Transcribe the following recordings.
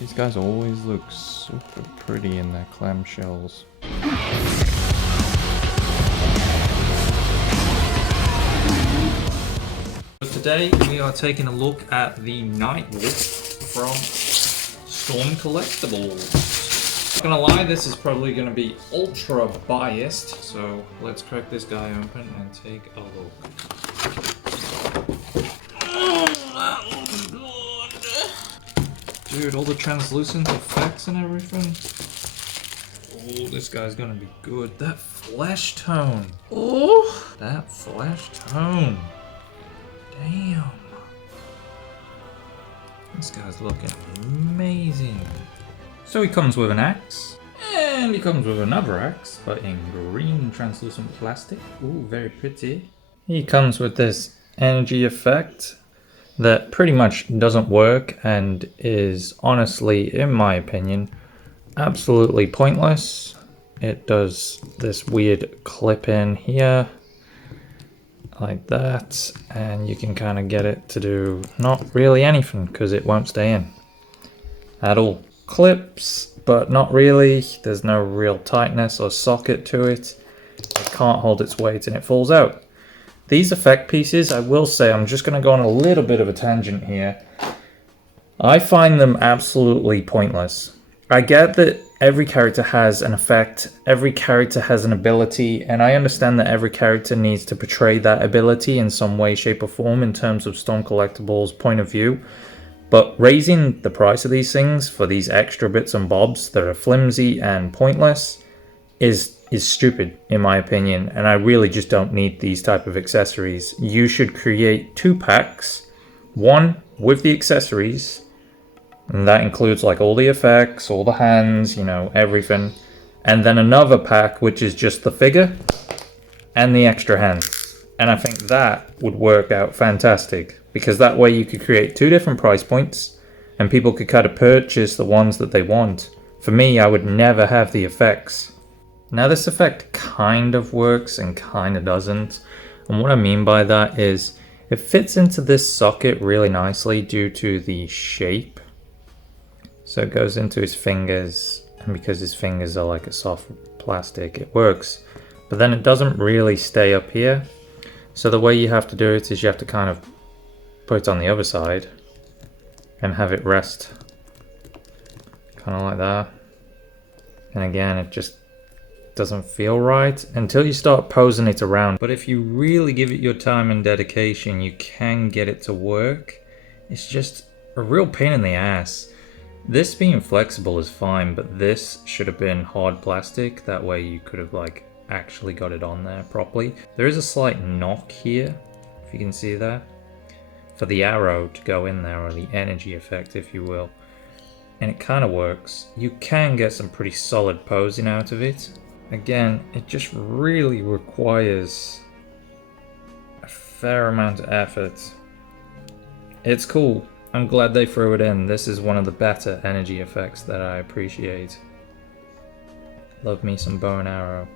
These guys always look super pretty in their clamshells. Today we are taking a look at the Nightwolf from Storm Collectibles. Not gonna lie, this is probably gonna be ultra biased, so let's crack this guy open and take a look. That looks good. Dude, all the translucent effects and everything. Oh, this guy's gonna be good. That flesh tone. Oh, that flesh tone. Damn. This guy's looking amazing. So he comes with an axe. And he comes with another axe, but in green translucent plastic. Ooh, very pretty. He comes with this energy effect that pretty much doesn't work and is honestly, in my opinion, absolutely pointless. It does this weird clip in here like that, and you can kind of get it to do not really anything because it won't stay in at all. Clips, but not really. There's no real tightness or socket to it. It can't hold its weight and it falls out. These effect pieces, I will say, I'm just going to go on a little bit of a tangent here. I find them absolutely pointless. I get that every character has an effect, every character has an ability, and I understand that every character needs to portray that ability in some way, shape, or form in terms of Storm Collectibles' point of view. But raising the price of these things for these extra bits and bobs that are flimsy and pointless is stupid, in my opinion, and I really just don't need these type of accessories. You should create 2 packs, one with the accessories, and that includes like all the effects, all the hands, you know, everything, and then another pack which is just the figure and the extra hands. And I think that would work out fantastic, because that way you could create 2 different price points and people could kind of purchase the ones that they want. For me, I would never have the effects. Now this effect kind of works and kind of doesn't, and what I mean by that is it fits into this socket really nicely due to the shape. So it goes into his fingers, and because his fingers are like a soft plastic, it works. But then it doesn't really stay up here. So the way you have to do it is you have to kind of put it on the other side and have it rest kind of like that. And again, it just doesn't feel right until you start posing it around. But if you really give it your time and dedication, you can get it to work. It's just a real pain in the ass. This being flexible is fine, but this should have been hard plastic. That way you could have like actually got it on there properly. There is a slight knock here, if you can see that, for the arrow to go in there, or the energy effect, if you will. And it kind of works. You can get some pretty solid posing out of it. Again, it just really requires a fair amount of effort. It's cool. I'm glad they threw it in. This is one of the better energy effects that I appreciate. Love me some bow and arrow.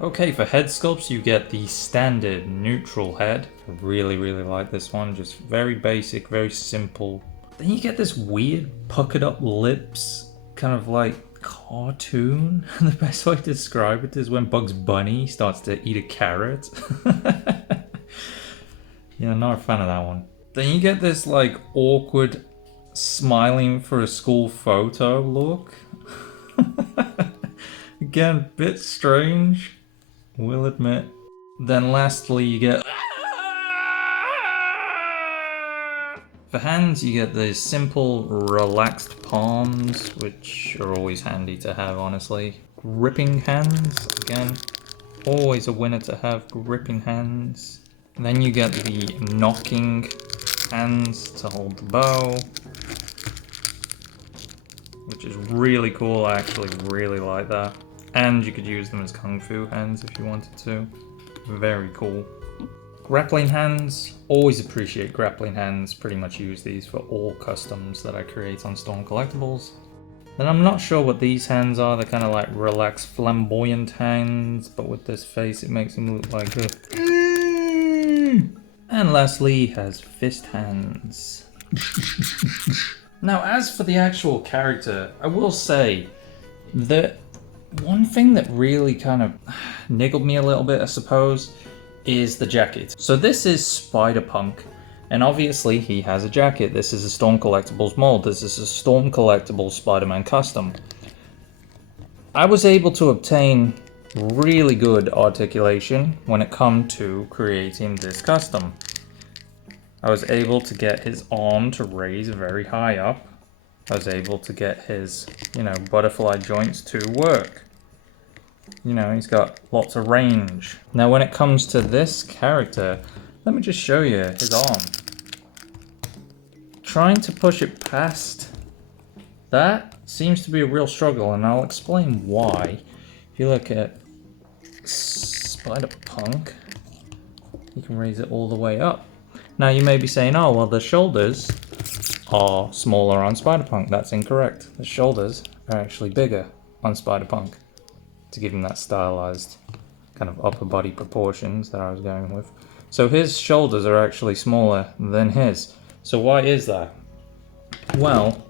Okay, for head sculpts you get the standard neutral head. I really like this one. Just very basic, very simple. Then you get this weird puckered up lips, kind of like cartoon. The best way to describe it is when Bugs Bunny starts to eat a carrot. Yeah, not a fan of that one. Then you get this like awkward smiling for a school photo look. Again, bit strange, will admit. Then lastly you get for hands, you get the simple, relaxed palms, which are always handy to have, honestly. Gripping hands, again, always a winner to have gripping hands. And then you get the knocking hands to hold the bow, which is really cool. I actually really like that. And you could use them as kung fu hands if you wanted to. Very cool. Grappling hands, always appreciate grappling hands, pretty much use these for all customs that I create on Storm Collectibles. Then I'm not sure what these hands are, they're kind of like relaxed flamboyant hands, but with this face it makes them look like this. And lastly, he has fist hands. Now, as for the actual character, I will say that one thing that really kind of niggled me a little bit, I suppose, is the jacket. So this is Spider-Punk, and obviously he has a jacket. This is a Storm Collectibles mold. This is a Storm Collectibles Spider-Man custom. I was able to obtain really good articulation when it come to creating this custom. I was able to get his arm to raise very high up. I was able to get his, butterfly joints to work. He's got lots of range. Now when it comes to this character, let me just show you his arm. Trying to push it past that seems to be a real struggle, and I'll explain why. If you look at Spider-Punk, you can raise it all the way up. Now you may be saying, oh, well, the shoulders are smaller on Spider-Punk. That's incorrect. The shoulders are actually bigger on Spider-Punk to give him that stylized kind of upper body proportions that I was going with. So his shoulders are actually smaller than his. So why is that? Well,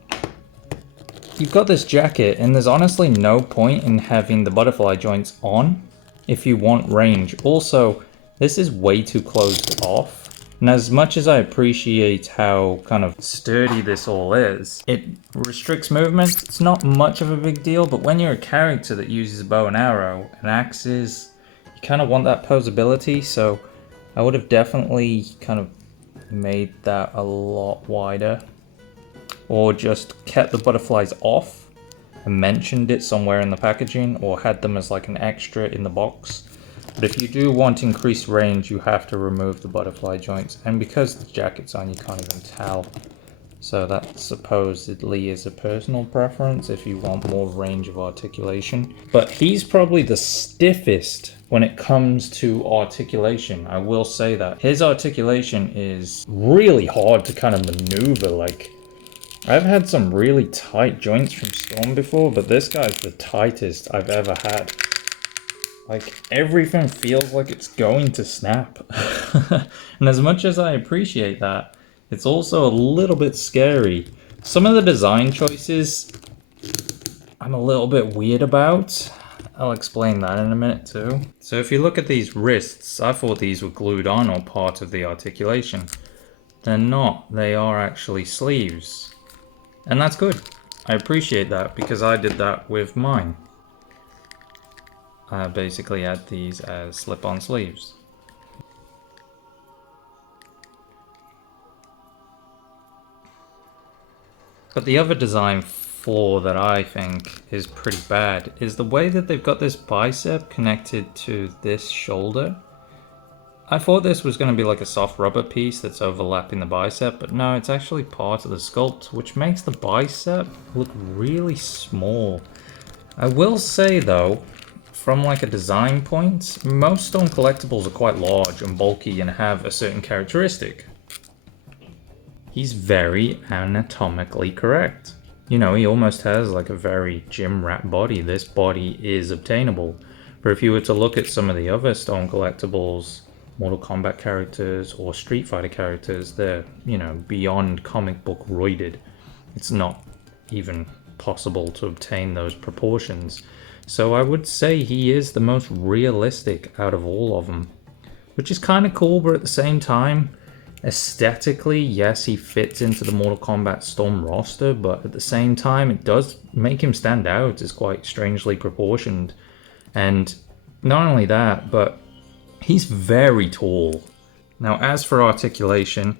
you've got this jacket, and there's honestly no point in having the butterfly joints on if you want range. Also, this is way too closed off. And as much as I appreciate how kind of sturdy this all is, it restricts movement. It's not much of a big deal, but when you're a character that uses a bow and arrow and axes, you kind of want that posability. So I would have definitely kind of made that a lot wider, or just kept the butterflies off and mentioned it somewhere in the packaging, or had them as like an extra in the box. But if you do want increased range, you have to remove the butterfly joints, and because the jacket's on, you can't even tell. So that supposedly is a personal preference if you want more range of articulation. But he's probably the stiffest when it comes to articulation. I will say that his articulation is really hard to kind of maneuver. Like, I've had some really tight joints from Storm before, but this guy's the tightest I've ever had. Like, everything feels like it's going to snap. And as much as I appreciate that, it's also a little bit scary. Some of the design choices I'm a little bit weird about. I'll explain that in a minute too. So if you look at these wrists, I thought these were glued on or part of the articulation. They're not. They are actually sleeves. And that's good. I appreciate that because I did that with mine. I basically had these as slip-on sleeves. But the other design flaw that I think is pretty bad is the way that they've got this bicep connected to this shoulder. I thought this was going to be like a soft rubber piece that's overlapping the bicep, but no, it's actually part of the sculpt, which makes the bicep look really small. I will say though, from like a design point, most Stone Collectibles are quite large and bulky and have a certain characteristic. He's very anatomically correct. He almost has like a very gym rat body. This body is obtainable. But if you were to look at some of the other Stone Collectibles, Mortal Kombat characters or Street Fighter characters, they're, beyond comic book roided. It's not even possible to obtain those proportions. So I would say he is the most realistic out of all of them, which is kind of cool, but at the same time, aesthetically, yes, he fits into the Mortal Kombat Storm roster, but at the same time, it does make him stand out as quite strangely proportioned. And not only that, but he's very tall. Now, as for articulation,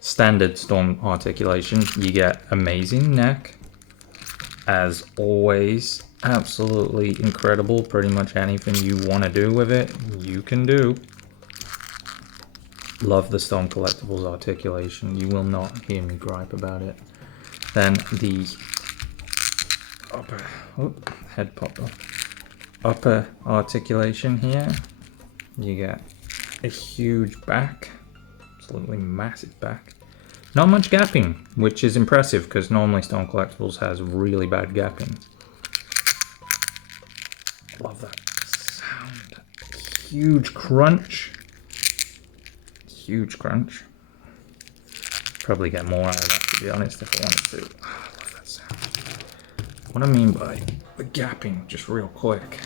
standard Storm articulation, you get amazing neck. As always, absolutely incredible. Pretty much anything you want to do with it, you can do. Love the Stone Collectibles articulation. You will not hear me gripe about it. Then the head popped off. Upper articulation here. You get a huge back. Absolutely massive back. Not much gapping, which is impressive because normally Stone Collectibles has really bad gapping. Love that sound. Huge crunch. Huge crunch. Probably get more out of that, to be honest, if I wanted to. Oh, I love that sound. What I mean by the gapping, just real quick,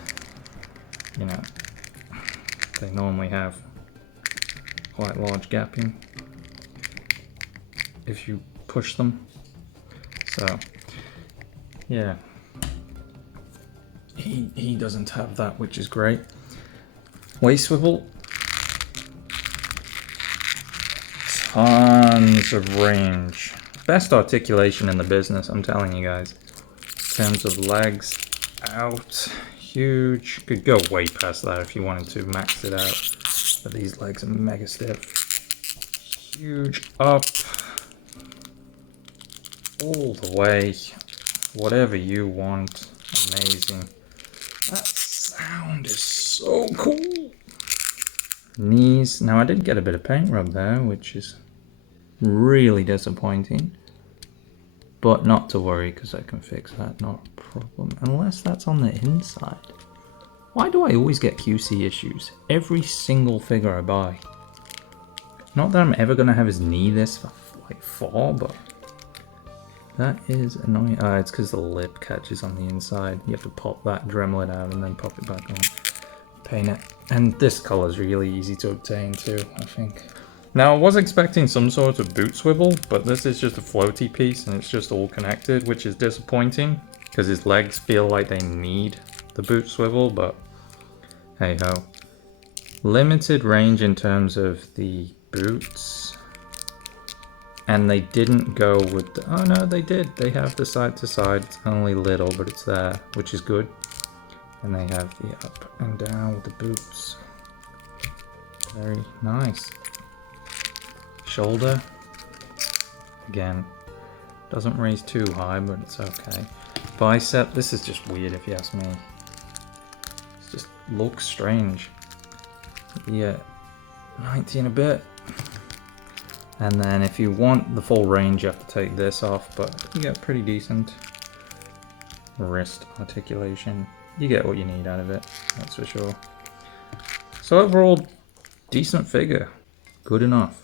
you know, they normally have quite large gapping if you push them. So, yeah. He doesn't have that, which is great. Waist swivel. Tons of range. Best articulation in the business, I'm telling you guys. In terms of legs out, huge. Could go way past that if you wanted to max it out. But these legs are mega stiff. Huge up. All the way. Whatever you want. Amazing. That sound is so cool. Knees. Now I did get a bit of paint rub there, which is really disappointing. But not to worry, because I can fix that, not a problem. Unless that's on the inside. Why do I always get QC issues? Every single figure I buy. Not that I'm ever going to have his knee this like far, but that is annoying. It's because the lip catches on the inside. You have to pop that Dremel out and then pop it back on. Paint it. And this color is really easy to obtain too, I think. Now I was expecting some sort of boot swivel, but this is just a floaty piece and it's just all connected, which is disappointing because his legs feel like they need the boot swivel, but hey ho. Limited range in terms of the boots. And they didn't go with the, oh no, they did. They have the side to side. It's only little, but it's there, which is good. And they have the up and down with the boots. Very nice. Shoulder. Again, doesn't raise too high, but it's okay. Bicep. This is just weird if you ask me. It just looks strange. Yeah, 90 and a bit. And then if you want the full range, you have to take this off, but you get pretty decent wrist articulation. You get what you need out of it, that's for sure. So overall, decent figure. Good enough.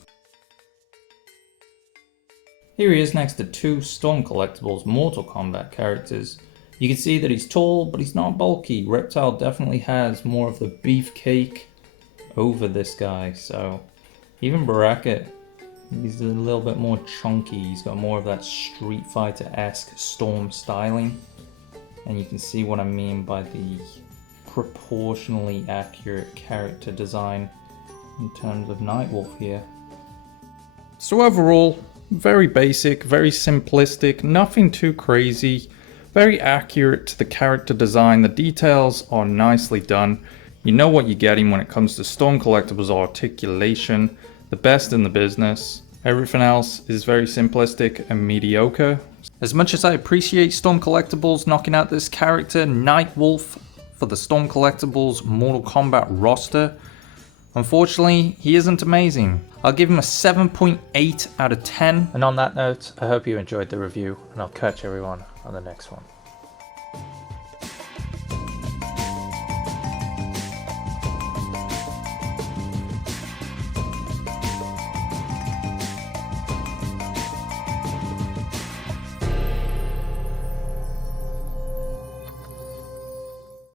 Here he is next to two Storm Collectibles Mortal Kombat characters. You can see that he's tall, but he's not bulky. Reptile definitely has more of the beefcake over this guy, so even Bracket, he's a little bit more chunky. He's got more of that Street Fighter-esque Storm styling. And you can see what I mean by the proportionally accurate character design in terms of Nightwolf here. So overall, very basic, very simplistic, nothing too crazy, very accurate to the character design. The details are nicely done. You know what you're getting when it comes to Storm Collectibles articulation, the best in the business. Everything else is very simplistic and mediocre. As much as I appreciate Storm Collectibles knocking out this character, Nightwolf, for the Storm Collectibles Mortal Kombat roster, unfortunately, he isn't amazing. I'll give him a 7.8 out of 10. And on that note, I hope you enjoyed the review, and I'll catch everyone on the next one.